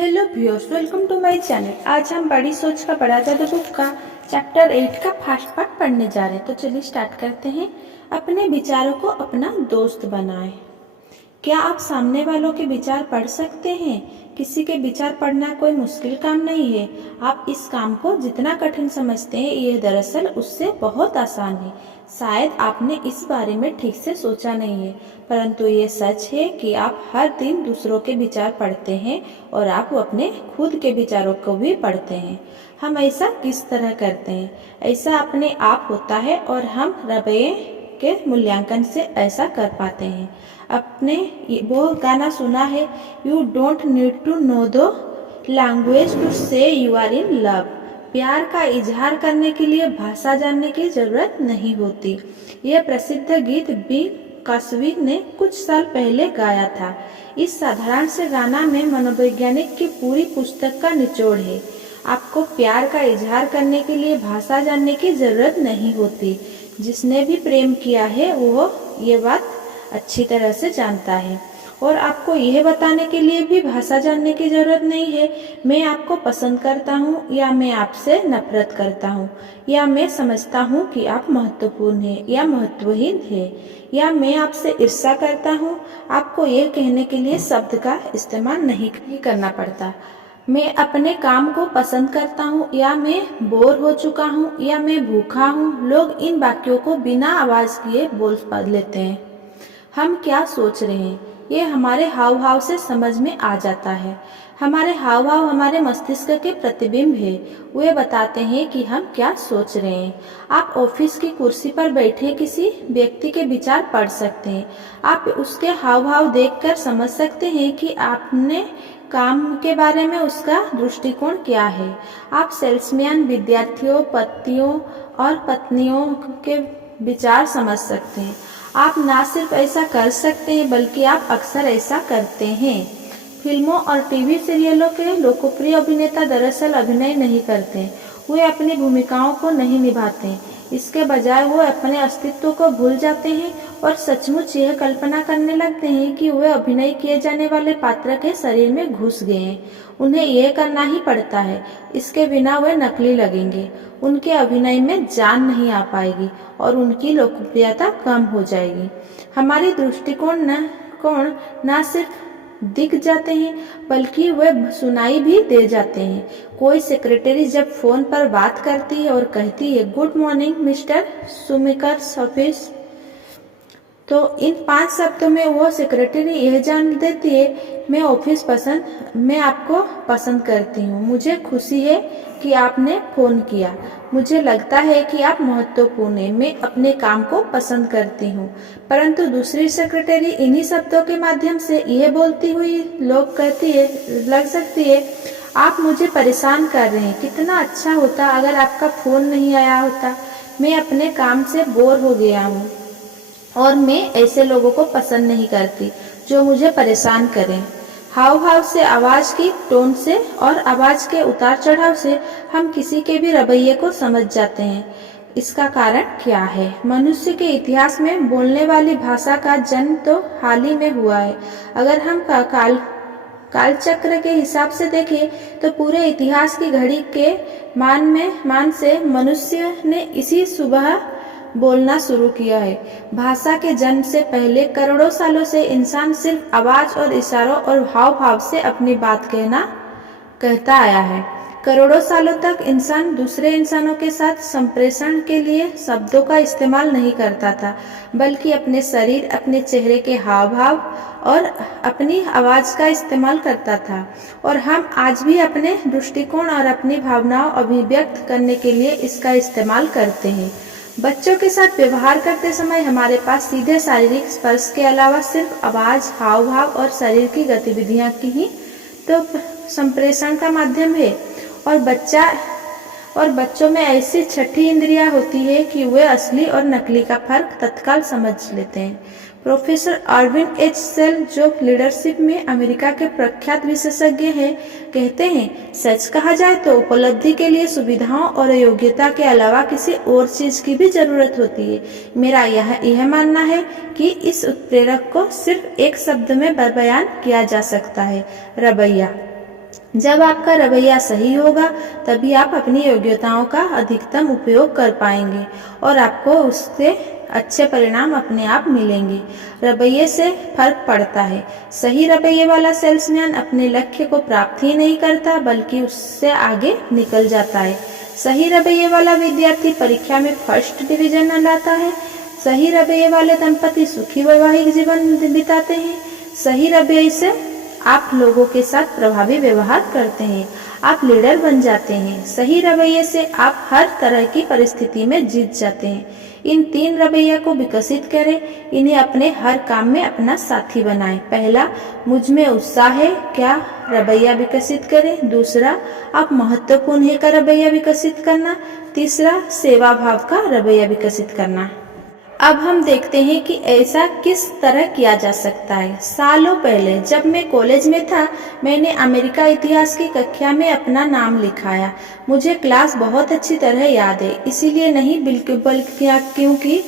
Hello viewers, welcome to my channel. आज हम बड़ी सोच का बड़ा जादू बुक का चैप्टर 8 का फर्स्ट पार्ट पढ़ने जा रहे हैं। तो चलिए स्टार्ट करते हैं। अपने विचारों को अपना दोस्त बनाएं। क्या आप सामने वालों के विचार पढ़ सकते हैं? किसी के विचार पढ़ना कोई मुश्किल काम नहीं है। आप इस काम को जितना कठिन समझते हैं, यह दरअसल उससे बहुत आसान है। शायद आपने इस बारे में ठीक से सोचा नहीं है, परंतु ये सच है कि आप हर दिन दूसरों के विचार पढ़ते हैं और आप अपने खुद के विचारों को भी पढ़ते हैं। हम ऐसा किस तरह करते हैं? ऐसा अपने आप होता है और हम रवैये के मूल्यांकन से ऐसा कर पाते हैं। अपने वो गाना सुना है, you don't need to know the language to say you are in love. प्यार का इजहार करने के लिए भाषा जानने की जरूरत नहीं होती। यह प्रसिद्ध गीत बी कॉस्बी ने कुछ साल पहले गाया था। इस साधारण से गाना में मनोवैज्ञानिक की पूरी पुस्तक का निचोड़ है। आपको प्यार का इजहार करने के लिए भाषा जानने की जरूरत नहीं होती। जिसने भी प्रेम किया है वो ये बात अच्छी तरह से जानता है, और आपको यह बताने के लिए भी भाषा जानने की जरूरत नहीं है मैं आपको पसंद करता हूँ या मैं आपसे नफरत करता हूँ, या मैं समझता हूँ कि आप महत्वपूर्ण हैं या महत्वहीन है, या मैं आपसे ईर्ष्या करता हूँ। आपको यह कहने के लिए शब्द का इस्तेमाल नहीं करना पड़ता। मैं अपने काम को पसंद करता हूँ, या मैं बोर हो चुका हूँ, या मैं भूखा हूँ। लोग इन वाक्यों को बिना आवाज किए बोल लेते हैं। हम क्या सोच रहे हैं ये हमारे हाव भाव से समझ में आ जाता है। हमारे हाव भाव हमारे मस्तिष्क के प्रतिबिंब है। वे बताते हैं कि हम क्या सोच रहे हैं। आप ऑफिस की कुर्सी पर बैठे किसी व्यक्ति के विचार पढ़ सकते हैं। आप उसके हाव भाव देखकर समझ सकते हैं कि आपने काम के बारे में उसका दृष्टिकोण क्या है। आप सेल्समैन, विद्यार्थियों, पतियों और पत्नियों के विचार समझ सकते हैं। आप ना सिर्फ ऐसा कर सकते हैं बल्कि आप अक्सर ऐसा करते हैं। फिल्मों और टीवी सीरियलों के लोकप्रिय अभिनेता दरअसल अभिनय नहीं करते। वे अपनी भूमिकाओं को नहीं निभाते। इसके बजाय वो अपने अस्तित्व को भूल जाते हैं और सचमुच यह कल्पना करने लगते हैं कि वे अभिनय किए जाने वाले पात्र के शरीर में घुस गए हैं। उन्हें यह करना ही पड़ता है, इसके बिना वे नकली लगेंगे। उनके अभिनय में जान नहीं आ पाएगी और उनकी लोकप्रियता कम हो जाएगी। हमारी दृष्टिकोण न सिर्फ दिख जाते हैं बल्कि वे सुनाई भी दे जाते हैं। कोई सेक्रेटरी जब फोन पर बात करती है और कहती है, गुड मॉर्निंग मिस्टर सुमिकर्स ऑफिस, तो इन 5 शब्दों में वो सेक्रेटरी यह जान देती है, मैं आपको पसंद करती हूँ। मुझे खुशी है कि आपने फोन किया। मुझे लगता है कि आप महत्वपूर्ण हैं। मैं अपने काम को पसंद करती हूँ। परंतु दूसरी सेक्रेटरी इन्हीं शब्दों के माध्यम से यह बोलती हुई लग सकती है, आप मुझे परेशान कर रहे हैं। कितना अच्छा होता अगर आपका फोन नहीं आया होता। मैं अपने काम से बोर हो गया हूँ और मैं ऐसे लोगों को पसंद नहीं करती जो मुझे परेशान करें। हाव भाव से, आवाज की टोन से और आवाज के उतार चढ़ाव से हम किसी के भी रवैये को समझ जाते हैं। इसका कारण क्या है? मनुष्य के इतिहास में बोलने वाली भाषा का जन्म तो हाल ही में हुआ है। अगर हम कालचक्र के हिसाब से देखें तो पूरे इतिहास की घड़ी के मान से मनुष्य ने इसी सुबह बोलना शुरू किया है। भाषा के जन्म से पहले करोड़ों सालों से इंसान सिर्फ आवाज और इशारों और हाव भाव से अपनी बात कहता आया है। करोड़ों सालों तक इंसान दूसरे इंसानों के साथ संप्रेषण के लिए शब्दों का इस्तेमाल नहीं करता था, बल्कि अपने शरीर, अपने चेहरे के हाव भाव और अपनी आवाज का इस्तेमाल करता था। और हम आज भी अपने दृष्टिकोण और अपनी भावनाओं अभिव्यक्त करने के लिए इसका इस्तेमाल करते हैं। बच्चों के साथ व्यवहार करते समय हमारे पास सीधे शारीरिक स्पर्श के अलावा सिर्फ आवाज, हाव भाव और शरीर की गतिविधियां की ही तो संप्रेषण का माध्यम है। और बच्चों में ऐसी छठी इंद्रियां होती है कि वे असली और नकली का फर्क तत्काल समझ लेते हैं। प्रोफेसर अर्विन एच सेल, जो लीडरशिप में अमेरिका के प्रख्यात विशेषज्ञ हैं, कहते हैं, सच कहा जाए तो उपलब्धि के लिए सुविधाओं और योग्यता के अलावा किसी और चीज की भी जरूरत होती है। मेरा यह मानना है कि इस उत्प्रेरक को सिर्फ एक शब्द में बयान किया जा सकता है, रवैया। जब आपका रवैया सही होगा तभी आप अपनी योग्यताओं का अधिकतम उपयोग कर पाएंगे और आपको उससे अच्छे परिणाम अपने आप मिलेंगे। रवैये से फर्क पड़ता है। सही रवैये वाला सेल्समैन अपने लक्ष्य को प्राप्त ही नहीं करता बल्कि उससे आगे निकल जाता है। सही रवैये वाला विद्यार्थी परीक्षा में फर्स्ट डिवीजन लाता है। सही रवैये वाले दंपति सुखी वैवाहिक जीवन बिताते हैं। सही रवैये से आप लोगों के साथ प्रभावी व्यवहार करते हैं, आप लीडर बन जाते हैं। सही रवैये से आप हर तरह की परिस्थिति में जीत जाते हैं। इन 3 रवैया को विकसित करें, इन्हें अपने हर काम में अपना साथी बनाएं। पहला, मुझ में उत्साह है क्या रवैया विकसित करें। दूसरा, आप महत्वपूर्ण है का रवैया विकसित करना। तीसरा, सेवा भाव का रवैया विकसित करना। अब हम देखते हैं कि ऐसा किस तरह किया जा सकता है। सालों पहले जब मैं कॉलेज में था, मैंने अमेरिका इतिहास की कक्षा में अपना नाम लिखाया। मुझे क्लास बहुत अच्छी तरह याद है, इसीलिए नहीं बल्कि क्योंकि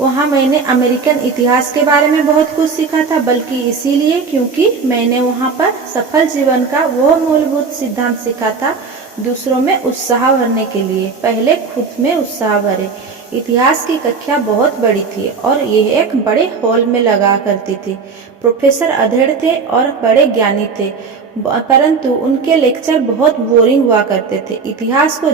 वहाँ मैंने अमेरिकन इतिहास के बारे में बहुत कुछ सीखा था, बल्कि इसीलिए क्योंकि मैंने वहाँ पर सफल जीवन का वो मूलभूत सिद्धांत सीखा था। दूसरों में उत्साह भरने के लिए पहले खुद में उत्साह भरे। इतिहास की कक्षा बहुत बड़ी थी और यह एक बड़े हॉल में लगा करती थी। प्रोफेसर अधेड़ थे और बड़े ज्ञानी थे, परंतु उनके लेक्चर बहुत बोरिंग हुआ करते थे। इतिहास को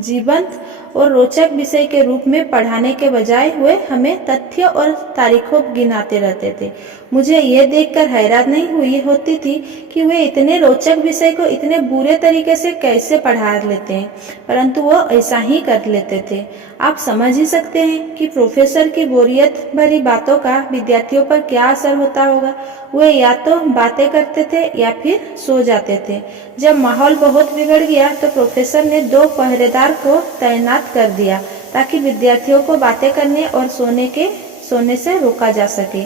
जीवंत और रोचक विषय के रूप में पढ़ाने के बजाय वे हमें तथ्य और तारीखों गिनाते रहते थे। मुझे यह देखकर हैरानी हुई होती थी कि वे इतने रोचक विषय को इतने बुरे तरीके से कैसे पढ़ा लेते हैं, परंतु वो ऐसा ही कर लेते थे। आप समझ ही सकते हैं कि प्रोफेसर की बोरियत भरी बातों का विद्यार्थियों पर क्या असर होता होगा। वे या तो बातें करते थे या फिर सो जाते थे। जब माहौल बहुत बिगड़ गया तो प्रोफेसर ने 2 पहरेदार को तैनात कर दिया ताकि विद्यार्थियों को बातें करने और सोने से रोका जा सके।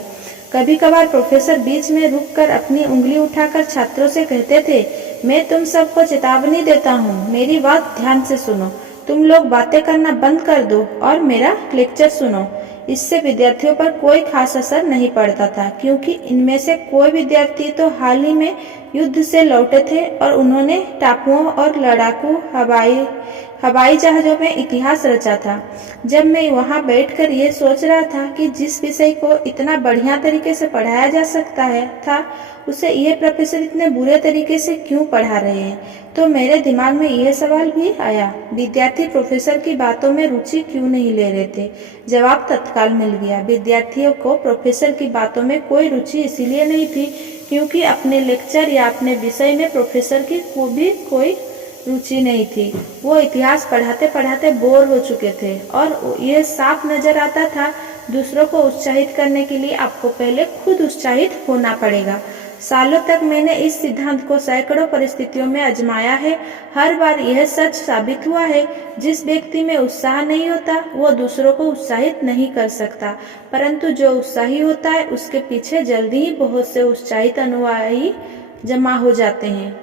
कभी कभार प्रोफेसर बीच में रुककर अपनी उंगली उठाकर छात्रों से कहते थे, मैं तुम सबको चेतावनी देता हूँ, मेरी बात ध्यान से सुनो। तुम लोग बातें करना बंद कर दो और मेरा लेक्चर सुनो। इससे विद्यार्थियों पर कोई खास असर नहीं पड़ता था, क्योंकि इनमें से कोई विद्यार्थी तो हाल ही में युद्ध से लौटे थे और उन्होंने टापुओं और लड़ाकू हवाई जहाजों में इतिहास रचा था। जब मैं वहां बैठकर ये सोच रहा था कि जिस विषय को इतना बढ़िया तरीके से पढ़ाया जा सकता था, उसे ये प्रोफेसर इतने बुरे तरीके से क्यों पढ़ा रहे हैं, तो मेरे दिमाग में यह सवाल भी आया, विद्यार्थी प्रोफेसर की बातों में रुचि क्यों नहीं ले रहे थे। जवाब तत्काल मिल गया। विद्यार्थियों को प्रोफेसर की बातों में कोई रुचि इसीलिए नहीं थी क्योंकि अपने लेक्चर या अपने विषय में प्रोफेसर की कोई रुचि नहीं थी। वो इतिहास पढ़ाते पढ़ाते बोर हो चुके थे और यह साफ नजर आता था। दूसरों को उत्साहित करने के लिए आपको पहले खुद उत्साहित होना पड़ेगा। सालों तक मैंने इस सिद्धांत को सैकड़ों परिस्थितियों में आजमाया है। हर बार यह सच साबित हुआ है, जिस व्यक्ति में उत्साह नहीं होता वो दूसरों को उत्साहित नहीं कर सकता, परंतु जो उत्साही होता है उसके पीछे जल्दी ही बहुत से उत्साहित अनुयायी जमा हो जाते हैं।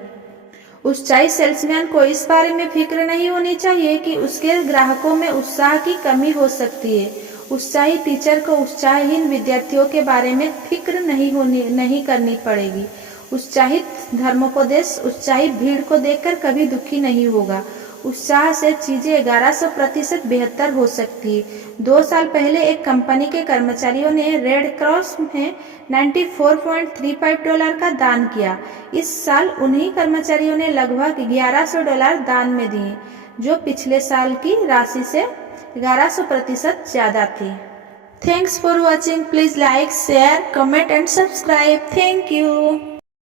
उत्साही सेल्समैन को इस बारे में फिक्र नहीं होनी चाहिए कि उसके ग्राहकों में उत्साह की कमी हो सकती है। उत्साही टीचर को उत्साहहीन विद्यार्थियों के बारे में फिक्र नहीं करनी पड़ेगी। उत्साहित धर्मोपदेश उत्साही भीड़ को देखकर कभी दुखी नहीं होगा। उत्साह से चीजें 1100% बेहतर हो सकती है। 2 साल पहले एक कंपनी के कर्मचारियों ने रेड क्रॉस में $94.35 का दान किया। इस साल उन्हीं कर्मचारियों ने लगभग $1100 दान में दिए, जो पिछले साल की राशि से 1100% ज्यादा थी। Thanks for watching. Please like, share, comment and subscribe. Thank you.